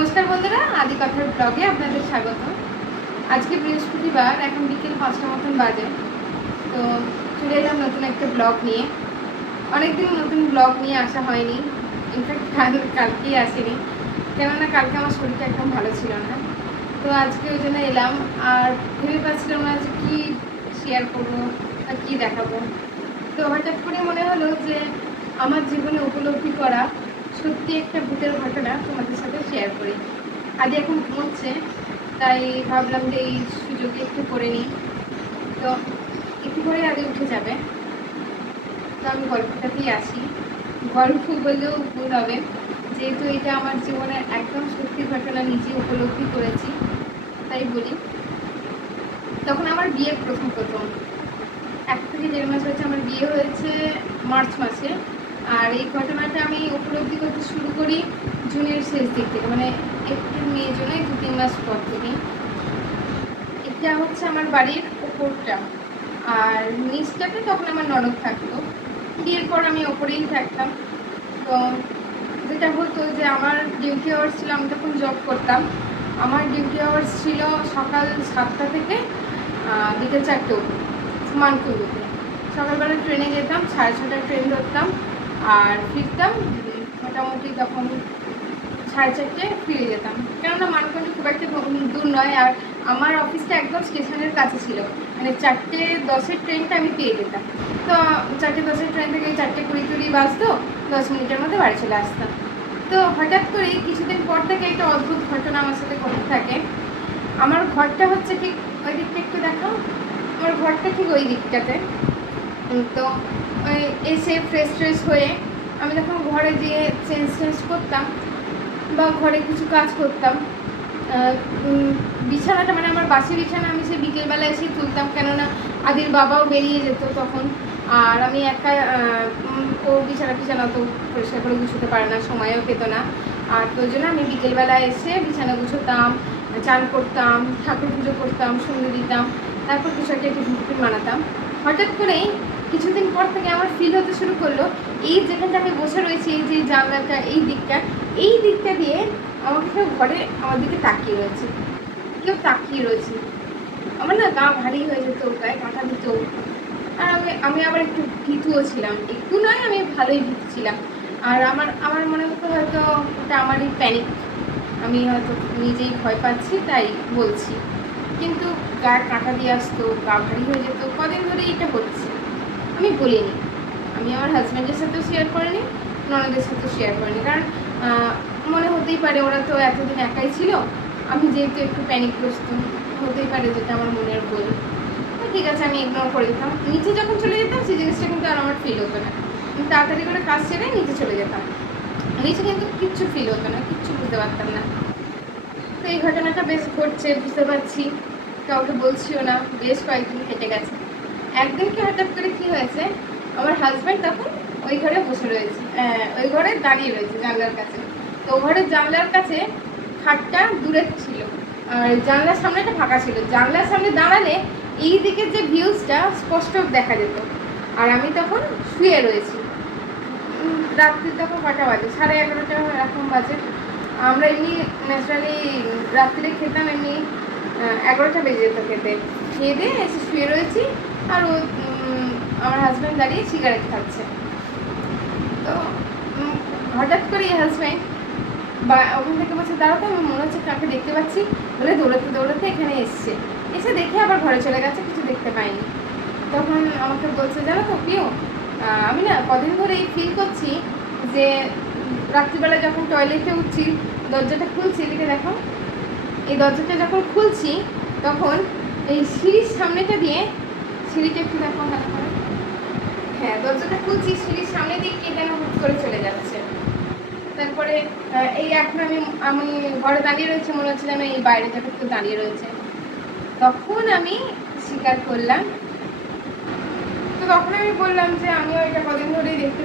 নমস্কার বন্ধুরা, আদি কথার ব্লগে আপনাদের স্বাগত। আজকে বৃহস্পতিবার, এখন বিকেল 5টা মতন বাজে। তো চলে এলাম নতুন একটা ব্লগ নিয়ে। অনেকদিন নতুন ব্লগ নিয়ে আসা হয়নি, ইনফ্যাক্ট কালকেই আসিনি, কেননা কালকে আমার শরীরটা একদম ভালো ছিল না। তো আজকে ওই জন্য এলাম, আর ভেবে পাচ্ছিলাম না যে কী শেয়ার করবো আর কী দেখাবো। তো হঠাৎ করে মনে হলো যে আমার জীবনে উপলব্ধি করা সত্যি একটা ভূতের ঘটনা তোমাদের সাথে শেয়ার করি। আজ এখন ঘুমোচ্ছে, তাই ভাবলাম যে এই সুযোগে একটু করে নিই। তো একটু করে আগে উঠে যাবে, তো আমি গল্পটাতেই আসি। গল্প বললেও ভুল হবে, যেহেতু এটা আমার জীবনের একদম সত্যি ঘটনা, নিজে উপলব্ধি করেছি, তাই বলি। তখন আমার বিয়ের প্রথম 1 থেকে 1.5 মাস হয়েছে। আমার বিয়ে হয়েছে মার্চ মাসে, আর এই ঘটনাটা আমি উপলব্ধি করতে শুরু করি জুনের শেষ দিক থেকে, মানে এপ্রিল মে জুনে 2-3 মাস পর থেকে। এটা হচ্ছে আমার বাড়ির ওপরটা, আর নিচটাতে তখন আমার ননদ থাকতো। বিয়ের পর আমি ওপরেই থাকতাম। তো যেটা হতো যে আমার ডিউটি আওয়ার্স ছিল, আমি তখন জব করতাম। আমার ডিউটি আওয়ার্স ছিল সকাল 7টা থেকে বিকেল 4টে অবধি মানকুণ্ডুতে। সকালবেলা ট্রেনে যেতাম, 6:30টায় ট্রেন ধরতাম, আর ফিরতাম মোটামুটি তখন 4:30 ফিরে যেতাম, কেননা মানকুণ্ডু খুব একটা দূর নয়, আর আমার অফিসটা একদম স্টেশনের কাছে ছিল, মানে 4:10 ট্রেনটা আমি পেয়ে যেতাম। তো 4:10 ট্রেন থেকে 4:20 বাজতো, 10 মিনিটের মধ্যে বাড়ি চলে আসতাম। তো হঠাৎ করেই কিছুদিন পর থেকে একটা অদ্ভুত ঘটনা আমার সাথে ঘটে থাকে। আমার ঘরটা হচ্ছে ঠিক ওই দিকটা, একটু দেখাও, আমার ঘরটা ঠিক ওই দিকটাতে। তো এসে ফ্রেশ হয়ে আমি যখন ঘরে গিয়ে চেঞ্জ করতাম বা ঘরে কিছু কাজ করতাম, বিছানাটা মানে আমার বাসি বিছানা আমি সে বিকেলবেলা এসে তুলতাম, কেননা আদির বাবাও বেরিয়ে যেত তখন, আর আমি একা, ও বিছানা তো পরিষ্কার করে গুছোতে পারে না, সময়ও পেত না। আর তো ওই জন্য আমি বিকেলবেলা এসে বিছানা গুছোতাম, চান করতাম, ঠাকুর পুজো করতাম, সন্ধে দিতাম, তারপর কিছু একটা টিফিন বানাতাম। হঠাৎ করেই কিছুদিন পর থেকে আমার ফিল হতে শুরু করলো, এই যেখানটা আমি বসে রয়েছি, এই যে জানলাটা, এই দিকটা দিয়ে আমাকে কেউ ঘরে আমার দিকে তাকিয়ে রয়েছে, আমার না গা ভারী হয়ে যেত, গায়ে কাঁটা দিত। আর আমি আবার একটু ভীতুও ছিলাম, একটু নয়, আমি ভালোই ভীতু ছিলাম। আর আমার মনে হতো হয়তো ওটা আমারই প্যানিক, আমি হয়তো নিজেই ভয় পাচ্ছি তাই বলছি, কিন্তু গায়ে কাঁটা দিয়ে আসতো, গা ভারী হয়ে যেত। কদিন ধরে এটা হচ্ছে, আমি বলিনি, আমি আমার হাজব্যান্ডের সাথেও শেয়ার করিনি, ননদের সাথেও শেয়ার করিনি, কারণ মনে হতেই পারে ওরা তো এতদিন একাই ছিল, আমি যেহেতু একটু প্যানিকগ্রস্ত, হতেই পারে যেটা আমার মনের ভুল। ঠিক আছে, আমি ইগনোর করে দিতাম। নিচে যখন চলে যেতাম সেই জিনিসটা কিন্তু আর আমার ফিল হতো না, আমি তাড়াতাড়ি করে কাজ ছেড়ে নিচে চলে যেতাম। নিচে কিন্তু কিচ্ছু ফিল হতো না, কিচ্ছু বুঝতে পারতাম না। তো এই ঘটনাটা বেশ ঘটছে, বুঝতে পারছি, কাউকে বলছিও না, বেশ কয়েকদিন কেটে গেছে। একদিনকে হঠাৎ করে কি হয়েছে, আমার হাজব্যান্ড তখন ওই ঘরে বসে রয়েছে, ওই ঘরে দাঁড়িয়ে রয়েছে জানলার কাছে। তো ঘরের জানলার কাছে খাটটা দূরে ছিল, আর জানলার সামনেটা ফাঁকা ছিল। জানলার সামনে দাঁড়ালে এই দিকের যে ভিউজটা স্পষ্ট দেখা যেত। আর আমি তখন শুয়ে রয়েছি, রাত্রি তখন কটা বাজে, 11:30 এরকম বাজে। আমরা এমনি ন্যাচারালি রাত্রিরে খেতাম, এমনি 11টা বেজে যেত খেতে। খেয়ে দিয়ে এসে শুয়ে রয়েছি, আর ও আমার হাজব্যান্ড দাঁড়িয়ে সিগারেট খাচ্ছে। তো হঠাৎ করে এই হাজব্যান্ড বা ওখান থেকে বলছে দাঁড়াতে, আমার মনে হচ্ছে কাকে দেখতে পাচ্ছি, বলে দৌড়াতে এখানে এসে দেখে আবার ঘরে চলে গেছে, কিছু দেখতে পাইনি। তখন আমাকে বলছে, জানো তো প্রিয়, আমি না কদিন ধরে এই ফিল করছি যে রাত্রিবেলা যখন টয়লেটে উঠছি, দরজাটা খুলছি, এদিকে দেখো, এই দরজাটা যখন খুলছি তখন এই সিঁড়ির সামনেটা দিয়ে, সিঁড়িটা একটু দেখো, হ্যাঁ, দরজাটা খুলছি, সিঁড়ির সামনে দিয়ে কে যেন হুট করে চলে যাচ্ছে। তারপরে এই এখন আমি ঘরে দাঁড়িয়ে রয়েছে, মনে হচ্ছে যেন এই বাইরে যাবে কেউ দাঁড়িয়ে রয়েছে। তখন আমি স্বীকার করলাম, তো তখন আমি বললাম যে আমিও এটা কদিন ধরেই দেখতে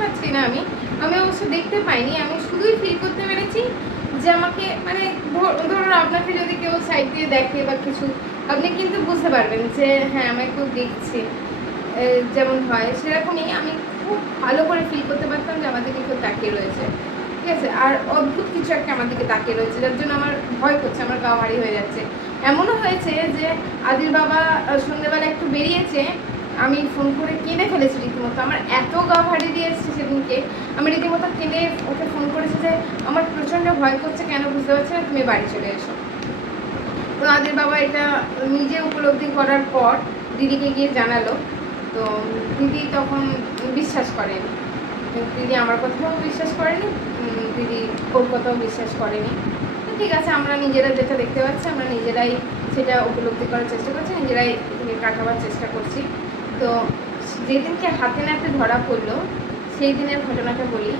পাচ্ছি না। আমি অবশ্য দেখতে পাইনি, আমি শুধুই ফিল করতে পেরেছি যে আমাকে, মানে ধরুন আপনাকে যদি কেউ সাইড দিয়ে দেখে বা কিছু, আপনি কিন্তু বুঝতে পারবেন যে হ্যাঁ আমাকে কেউ দেখছে, যেমন হয় সেরকমই আমি খুব ভালো করে ফিল করতে পারতাম যে আমাদের কেউ তাকিয়ে রয়েছে। ঠিক আছে, আছে, আর অদ্ভুত কিছু একটা আমার দিকে তাকিয়ে রয়েছে, যার জন্য আমার ভয় করছে, আমার গা ভারী হয়ে যাচ্ছে। এমনও হয়েছে যে আদির বাবা সন্ধ্যেবেলা একটু বেরিয়েছে, আমি ফোন করে কেঁদে ফেলেছি রীতিমতো। আমার এত গা ভারী দিয়ে এসেছে সেদিনকে, আমি রীতিমতো কেঁদে ওকে ফোন করেছি যে আমার প্রচণ্ড ভয় করছে, কেন বুঝতে পারছি না, তুমি বাড়ি চলে এসো। তো আদির বাবা এটা নিজে উপলব্ধি করার পর দিদিকে গিয়ে জানালো। তো দিদি তখন বিশ্বাস করেনি, দিদি আমার কথাও বিশ্বাস করেনি, দিদি ওর কথাও বিশ্বাস করেনি। তো ঠিক আছে, আমরা নিজেরা যেটা দেখতে পাচ্ছি আমরা নিজেরাই সেটা উপলব্ধি করার চেষ্টা করছি, নিজেরাই কাটাবার চেষ্টা করছি। তো যেদিনকে হাতে নাতে ধরা পড়লো সেই দিনের ঘটনাটা বলি।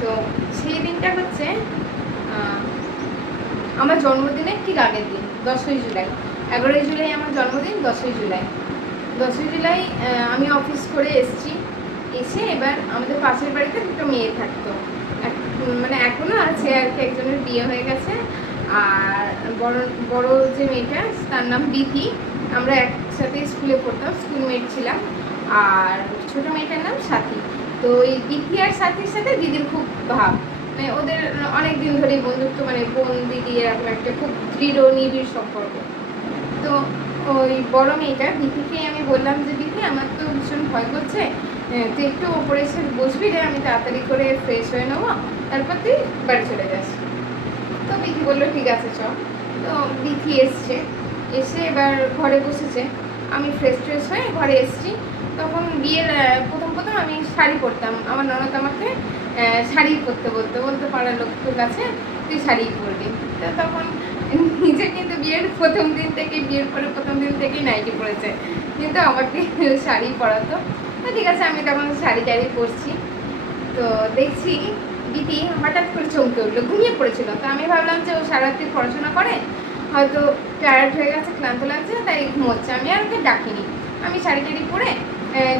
তো সেই দিনটা হচ্ছে আমার জন্মদিনের ঠিক আগের দিন, 10ই জুলাই। 11ই জুলাই আমার জন্মদিন, 10ই জুলাই। 10ই জুলাই আমি অফিস করে এসছি, এসে এবার আমাদের পাশের বাড়িতে দুটো মেয়ে থাকতো, মানে এখনও আছে আর কি, একজনের বিয়ে হয়ে গেছে। আর বড় যে মেয়েটা তার নাম বিধি, আমরা একসাথে স্কুলে পড়তাম, স্কুলমেট ছিলাম। আর ছোটো মেয়েটার নাম সাথী। তো এই বিধি আর সাথীর সাথে দিদির খুব ভাব, মানে ওদের অনেক দিন ধরেই বন্ধুত্ব, মানে বোন দিদি এরকম একটা খুব দৃঢ় নিবিড় সম্পর্ক। তো ওই বড় মেয়েটা বিধিকে আমি বললাম যে বিধি আমার তো ভীষণ ভয় করছে, তুই একটু ওপরে এসে বসবি রে, আমি তাড়াতাড়ি করে ফ্রেশ হয়ে নেবো, তারপর তুই বাড়ি চলে যাস। তো বিধি বললো ঠিক আছে চ। তো বিধি এসছে, এসে এবার ঘরে বসেছে, আমি ফ্রেশ হয়ে ঘরে এসছি। তখন বিয়ের প্রথম আমি শাড়ি পরতাম, আমার ননদ আমাকে শাড়ি পরতে বলতে পাড়ার লোকের কাছে তুই শাড়ি পরবি। তো তখন নিজে কিন্তু বিয়ের প্রথম দিন থেকে, বিয়ের পরে প্রথম দিন থেকেই নাইটি পরেছে, কিন্তু আমাকে শাড়ি পরাতো। তো ঠিক আছে, আমি তখন শাড়ি টাড়ি পরছি। তো দেখছি দিদি হঠাৎ করে চমকে উঠলো, ঘুমিয়ে পড়েছিল। তো আমি ভাবলাম যে ও সারারাত্রি পড়াশোনা করে, হয়তো টায়ার্ড হয়ে গেছে, ক্লান্ত লাগছে, তাই ঘুমোচ্ছে। আমি আর ওকে ডাকিনি, আমি শাড়ি টাড়ি পরে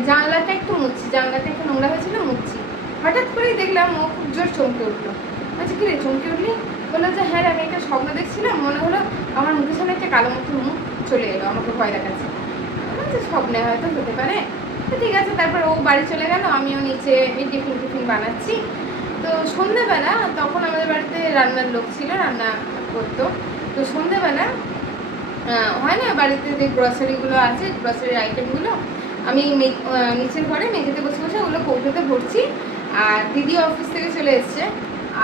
জানলাটা একটু মুছছি, জানলাটা একটু নোংরা হয়েছিল, মুছছি। হঠাৎ করেই দেখলাম ও খুব জোর চমকে উঠলো। আচ্ছা কী রে চমকে উঠলি? বললো যে হ্যাঁ রে, আমি একটা স্বপ্ন দেখছিলাম, মনে হলো আমার মুখের সামনে একটা কালো মুখের মুখ চলে এলো, আমাকে ভয় দেখাচ্ছে। স্বপ্নে হয়তো হতে পারে। তো ঠিক আছে, তারপর ও বাড়ি চলে গেল, আমিও নিচে এই টিফিন বানাচ্ছি। তো সন্ধ্যেবেলা তখন আমাদের বাড়িতে রান্নার লোক ছিল, রান্না করতো। তো সন্ধ্যেবেলা হয় না বাড়িতে যে গ্রসারিগুলো আছে, গ্রসারি আইটেমগুলো আমি নিচের ঘরে মেঝেতে বসে বসে ওগুলো কৌটোতে ভরছি। আর দিদি অফিস থেকে চলে এসছে।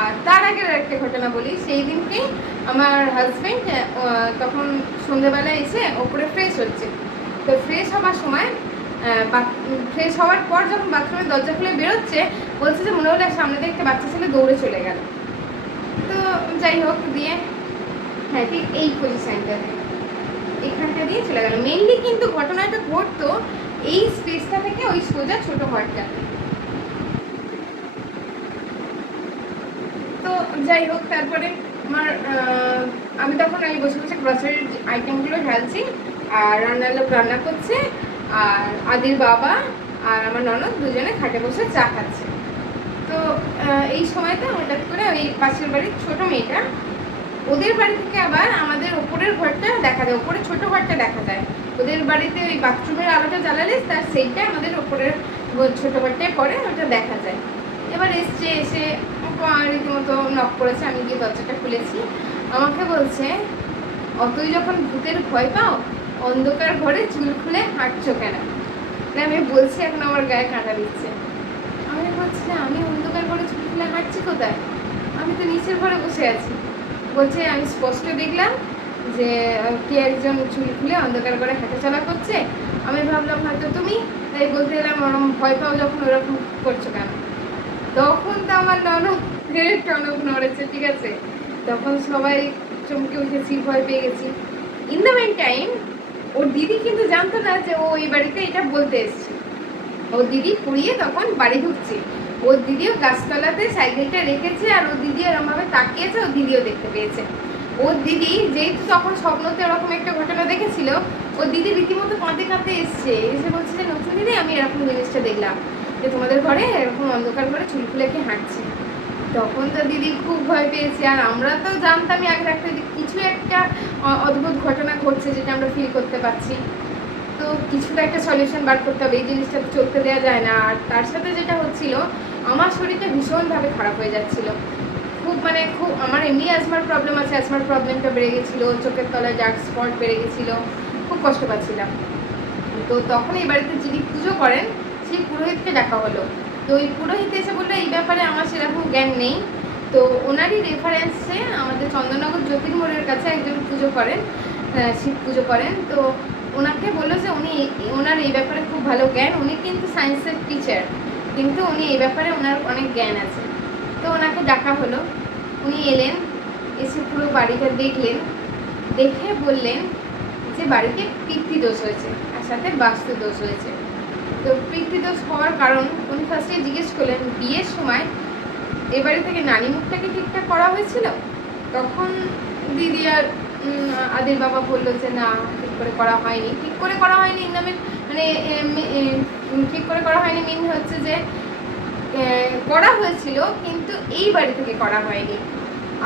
আর তার আগের একটা ঘটনা বলি, সেই দিনকেই আমার হাজব্যান্ড তখন সন্ধ্যেবেলায় এসে ওপরে ফ্রেশ হচ্ছে। তো ফ্রেশ হওয়ার সময় ফ্রেশ হওয়ার পর যখন বাথরুমের দরজা খুলে বেরোচ্ছে, বলছে যে মনে হলো সামনে দিয়ে একটা বাচ্চা ছেলে দৌড়ে চলে গেল। তো যাই হোক, দিয়ে হ্যাঁ ঠিক এই পজিশনটাতে এখানটা দিয়ে চলে গেল। মেনলি কিন্তু ঘটনাটা ঘটতো এই স্পেসটা থেকে ওই সোজা ছোট ঘরটা। তো যাই হোক, তারপরে আমার আমি তখন বসে বসে গ্রসারির আইটেমগুলো ঢালছি, আর রান্নার লোক রান্না করছে, আর আদির বাবা আর আমার ননদ দুজনে খাটে বসে চা খাচ্ছে। তো এই সময়তে হঠাৎ করে ওই পাশের বাড়ির ছোটো মেয়েটা, ওদের বাড়ি থেকে আবার আমাদের ওপরের ঘরটা দেখা যায়, ওপরের ছোটো ঘরটা দেখা যায়। ওদের বাড়িতে ওই বাথরুমের আলোটা জ্বালালে তার সেইটা আমাদের ওপরের ছোটো ঘরটায় পড়ে, ওটা দেখা যায়। এবার এসে রীতিমতো নক করেছে, আমি গিয়ে দরজাটা খুলেছি। আমাকে বলছে অতই যখন ভূতের ভয় পাও, অন্ধকার ঘরে চুল খুলে হাঁটছো কেন? আমি বলছি এখন আমার গায়ে কাঁটা দিচ্ছে। আমি বলছি না, আমি অন্ধকার ঘরে চুল খুলে হাঁটছি কোথায়, আমি তো নিচের ঘরে বসে আছি। বলছে আমি স্পষ্ট দেখলাম যে কে একজন চুল খুলে অন্ধকার ঘরে হাঁটাচলা করছে। আমি ভাবলাম হয়তো তুমি, তাই বলতে গেলাম ওরকম ভয় পাও যখন ওরকম করছো কেন? তখন তো আমার ননদের টনক নড়েছে, ঠিক আছে? তখন সবাই চমকে উঠেছি, ভয় পেয়ে গেছি। ইন দ্য মেন টাইম ওর দিদি কিন্তু জানতো না যে ও এই বাড়িতে এটা বলতে এসছে। ওর দিদি পুড়িয়ে তখন বাড়ি ঢুকছে, ওর দিদিও গাছতলাতে সাইকেলটা রেখেছে, আর ওর দিদি এরমভাবে তাকিয়েছে, ওর দিদিও দেখতে পেয়েছে। ওর দিদি যেহেতু তখন স্বপ্নতে ওরকম একটা ঘটনা দেখেছিল, ওর দিদি রীতিমতো কাঁদতে এসছে, এসে বলছে যে নতুন দিদি আমি এরকম জিনিসটা দেখলাম, যে তোমাদের ঘরে এরকম অন্ধকার ঘরে চুল খুলে কি হাঁটছে। তখন তো দিদি খুব ভয় পেয়েছে, আর আমরা তো জানতামই আগে একটা কিছু একটা অদ্ভুত ঘটনা ঘটছে, যেটা আমরা ফিল করতে পারছি। তো কিছুটা একটা সলিউশন বার করতে হবে, এই জিনিসটা চলতে দেওয়া যায় না। আর তার সাথে যেটা হচ্ছিল, আমার শরীরটা ভীষণভাবে খারাপ হয়ে যাচ্ছিলো। মানে খুব আমার এমনি অ্যাজমার প্রবলেম আছে, অ্যাজমার প্রবলেমটা বেড়ে গেছিলো, চোখের তলায় ডার্ক স্পট বেড়ে গেছিলো, খুব কষ্ট পাচ্ছিলাম। তো তখন এই বাড়িতে যিনি পুজো করেন সেই পুরোহিতকে ডাকা হলো। তো ওই পুরোহিত এসে বললো এই ব্যাপারে আমার সেরকম জ্ঞান নেই। তো ওনারই রেফারেন্সে আমাদের চন্দননগর জ্যোতির্মোড়ের কাছে একজন পুজো করেন, শিব পুজো করেন। তো ওনাকে বললো যে উনি ওনার এই ব্যাপারে খুব ভালো জ্ঞান, উনি কিন্তু সায়েন্সের টিচার, কিন্তু উনি এই ব্যাপারে ওনার অনেক জ্ঞান আছে। তো ওনাকে ডাকা হলো, উনি এলেন, এসে পুরো বাড়িটা দেখলেন, দেখে বললেন যে বাড়িতে পিতৃদোষ হয়েছে আর সাথে বাস্তু দোষ হয়েছে। তো পিতৃদোষ হওয়ার কারণ উনি ফার্স্টে জিজ্ঞেস করলেন বিয়ের সময় এ বাড়ি থেকে নানি মুখটাকে ঠিকঠাক করা হয়েছিল। তখন দিদি আর আদির বাবা বললো যে না, ঠিক করে করা হয়নি। ঠিক করে করা হয়নি মানে ঠিক করে করা হয়নি মিন হচ্ছে যে করা হয়েছিল কিন্তু এই বাড়ি থেকে করা হয়নি।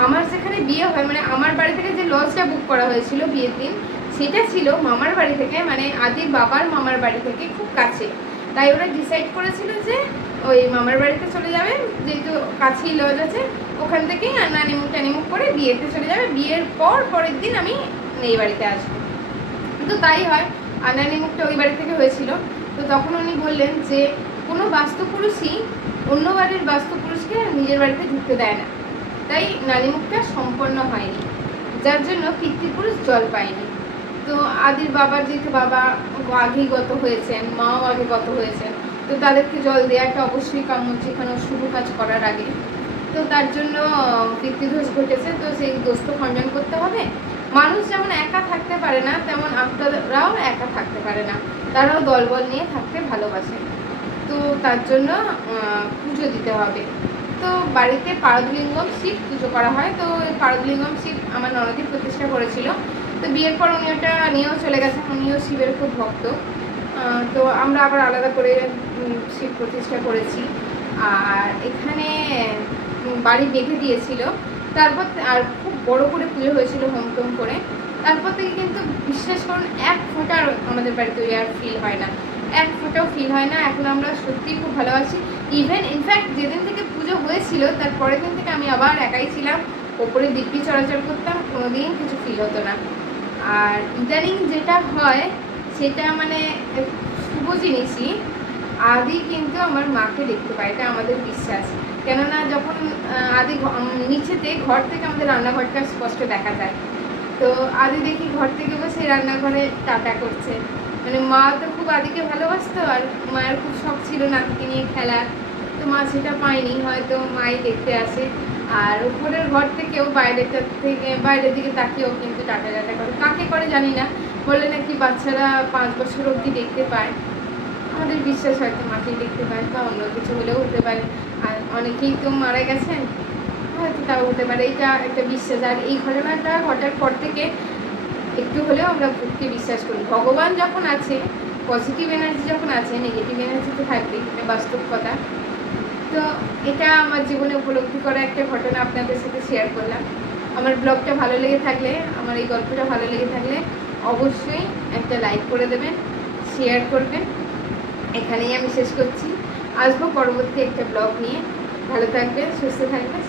আমার যেখানে বিয়ে হয় মানে আমার বাড়ি থেকে যে লজটা বুক করা হয়েছিল বিয়ের দিন, সেটা ছিল মামার বাড়ি থেকে, মানে আদির বাবার মামার বাড়ি থেকে খুব কাছে। তাই ওরা ডিসাইড করেছিল যে ওই মামার বাড়িতে চলে যাবে, যেহেতু কাছেই লজ আছে, ওখান থেকেই নানিমুখ টানিমুখ করে বিয়েতে চলে যাবে। বিয়ের পরের দিন আমি এই বাড়িতে আসবো। তো তাই হয়, আর নানিমুখটা ওই বাড়ি থেকে হয়েছিল। তো তখন উনি বললেন যে কোনো বাস্তুপুরুষই অন্য বাড়ির বাস্তুপুরুষকে নিজের বাড়িতে ঢুকতে দেয় না, তাই নানিমুখটা সম্পন্ন হয়নি, যার জন্য পিতৃপুরুষ জল পায়নি। তো আদির বাবার যেহেতু বাবা আগেই গত হয়েছেন, মাও আগে গত হয়েছেন, তো তাদেরকে জল দেওয়াটা অবশ্যই কাম্য, যেখানে শুভ কাজ করার আগে। তো তার জন্য পিতৃদোষ ঘটেছে, তো সেই দোষ তো খণ্ডন করতে হবে। মানুষ যেমন একা থাকতে পারে না, তেমন আত্মারাও একা থাকতে পারে না, তারাও দলবল নিয়ে থাকতে ভালোবাসে। তো তার জন্য পুজো দিতে হবে। তো বাড়িতে পারদলিঙ্গম শিব পুজো করা হয়। তো এই পারদলিঙ্গম শিব আমার ননদই প্রতিষ্ঠা করেছিল। তো বিয়ের পর উনি ওটা নিয়েও চলে গেছেন, উনিও শিবের খুব ভক্ত। তো আমরা আবার আলাদা করে শিব প্রতিষ্ঠা করেছি। আর এখানে বাড়ি বেঁধে দিয়েছিল, তারপর আর খুব বড় করে পুজো হয়েছিল হোমটোম করে। তারপর থেকে কিন্তু বিশ্বাস করুন এক ফোঁটা আমাদের বাড়িতে ওই আর ফিল হয় না, এক ফোঁটাও ফিল হয় না। এখন আমরা সত্যিই খুব ভালোবাসি। ইভেন ইনফ্যাক্ট যেদিন থেকে পুজো হয়েছিল তার পরের দিন থেকে আমি আবার একাই ছিলাম, ওপরে দিব্যি চলাচল করতাম, কোনোদিন কিছু ফিল হতো না। আর ইদানিং যেটা হয় সেটা মানে শুভ জিনিসই, আদি কিন্তু আমার মাকে দেখতে পায়, এটা আমাদের বিশ্বাস। কেননা যখন আদি নিচেতে ঘর থেকে আমাদের রান্নাঘরটা স্পষ্ট দেখা যায়, তো আদি দেখি ঘর থেকে বসে রান্নাঘরে টাটা করছে। মানে মা তো খুব আদিকে ভালোবাসতো, আর মায়ের খুব শখ ছিল নাতিকে নিয়ে খেলার, তো মা সেটা পায়নি, হয়তো মাই দেখতে আসে। আর উপরের ঘর থেকেও বাইরের দিকে তাকিয়েও কিন্তু টাটা টাটা করে, কাকে করে জানি না, বলে নাকি বাচ্চারা 5 বছর অবধি দেখতে পায়। আমাদের বিশ্বাস হয়তো মাকেই দেখতে পায়, বা অন্য কিছু হলেও হতে পারে। আর অনেকেই তো মারা গেছেন, হয়তো তাও হতে পারে, এটা একটা বিশ্বাস। আর এই ঘটনাটা ঘটার পর থেকে একটু হলেও আমরা ভূতকে বিশ্বাস করি। ভগবান যখন আছে, পজিটিভ এনার্জি যখন আছে, নেগেটিভ এনার্জি তো থাকবেই, এটা বাস্তব কথা। তো এটা আমার জীবনে উপলব্ধি করা একটা ঘটনা আপনাদের সাথে শেয়ার করলাম। আমার ব্লগটা ভালো লেগে থাকলে, আমার এই গল্পটা ভালো লেগে থাকলে অবশ্যই একটা লাইক করে দেবেন, শেয়ার করবেন। এখানেই আমি শেষ করছি, আসবো পরবর্তী একটা ব্লগ নিয়ে। ভালো থাকবেন, সুস্থ থাকবেন।